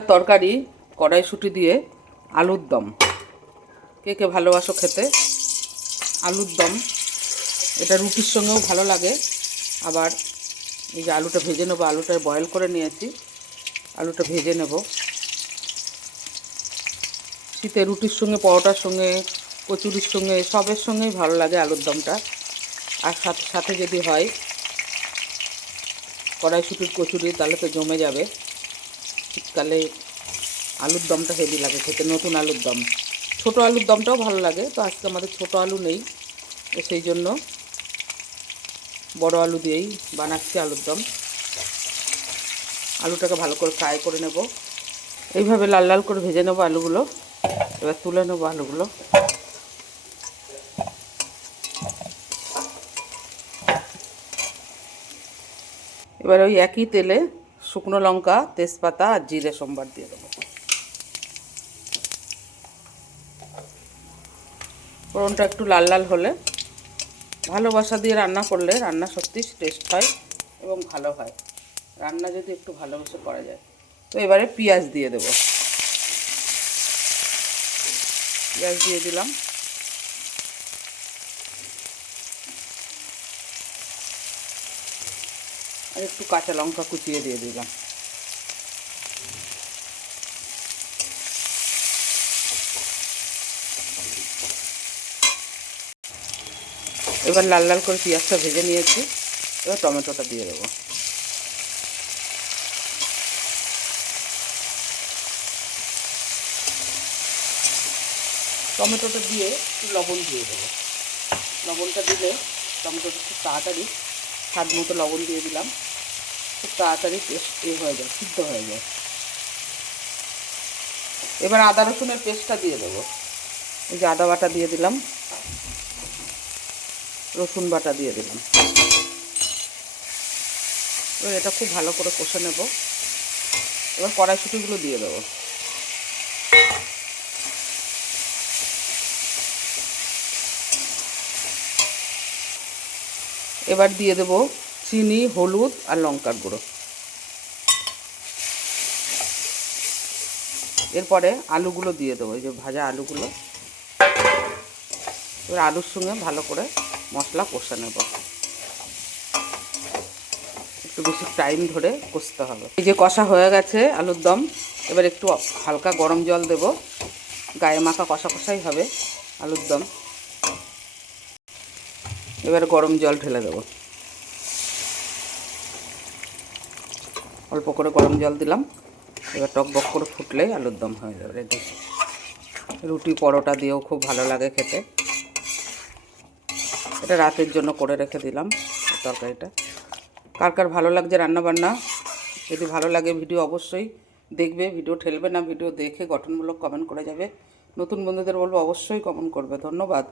তরকারি কড়াইশুঁটি দিয়ে আলুর দম। কে কে ভালোবাসো খেতে আলুর দম? এটা রুটির সঙ্গেও ভালো লাগে। আবার এই যে আলুটা ভেজে নেবো, আলুটা বয়েল করে নিয়েছি, আলুটা ভেজে নেব। শীতে রুটির সঙ্গে, পরোটার সঙ্গে, কচুরির সঙ্গে, সবের সঙ্গেই ভালো লাগে আলুর দমটা। আর সাথে সাথে যদি হয় কড়াইশুঁটির কচুরি, তাহলে তো জমে যাবে। শীতকালে আলুর দমটা হেভি লাগে খেতে, নতুন আলুর দম। ছোটো আলুর দমটাও ভালো লাগে, তো আজকে আমাদের ছোটো আলু নেই, তো সেই জন্য বড় আলু দিয়েই বানাচ্ছি আলুর দম। আলুটাকে ভালো করে ফ্রাই করে নেব, এইভাবে লাল লাল করে ভেজে নেবো আলুগুলো। এবার তুলে নেবো আলুগুলো। এবার ওই একই তেলে শুকনো লঙ্কা, তেজপাতা আর জিরে সম্বার দিয়ে দেবো। ফোড়নটা একটু লাল লাল হলে, ভালোবাসা দিয়ে রান্না করলে রান্না সত্যি টেস্ট হয় এবং ভালো হয়, রান্না যদি একটু ভালোবেসে করা যায়। তো এবারে পেঁয়াজ দিয়ে দেবো। পেঁয়াজ দিয়ে দিলাম। আর একটু কাঁচা লঙ্কা কুচিয়ে দিয়ে দিলাম। এবার লাল লাল করে পেঁয়াজটা ভেজে নিয়েছি, এবার টমেটোটা দিয়ে দেবো। টমেটোটা দিয়ে একটু লবণ দিয়ে দেবো। লবণটা দিলে টমেটোটা খুব তাড়াতাড়ি, স্বাদ মতো লবণ দিয়ে দিলাম, খুব তাড়াতাড়ি হয়ে যায়, সিদ্ধ হয়ে যায়। এবার আদা রসুনের পেস্টটা দিয়ে দেবো। এই যে আদা বাটা দিয়ে দিলাম, রসুন বাটা দিয়ে দিলাম। এবার এটা খুব ভালো করে কষে নেব। এবার কড়াইশুঁটিগুলো দিয়ে দেবো। এবার দিয়ে দেব চিনি, হলুদ আর লঙ্কার গুঁড়ো। এরপরে আলুগুলো দিয়ে দেবো, এই যে ভাজা আলুগুলো। এবার আলুর সঙ্গে ভালো করে মশলা কষে নেব, একটু বেশি টাইম ধরে কষতে হবে। এই যে কষা হয়ে গেছে আলুর দম, এবার একটু হালকা গরম জল দেব, গায়ে মাখা কষা কষাই হবে আলুর দম। এবার গরম জল ঢেলে দেবো, অল্প করে গরম জল দিলাম। এবার টকবক করে ফুটলেই আলুর দম হয়ে যাবে রেডি। রুটি পরোটা দিয়েও খুব ভালো লাগে খেতে। এটা রাতের জন্য করে রেখে দিলাম তরকারিটা। কার কার ভালো লাগছে রান্নাবান্না? যদি ভালো লাগে ভিডিও অবশ্যই দেখবে, ভিডিও ঠেলবে না, ভিডিও দেখে গঠনমূলক কমেন্ট করে যাবে। নতুন বন্ধুদের বলবো অবশ্যই কমেন্ট করবে। ধন্যবাদ।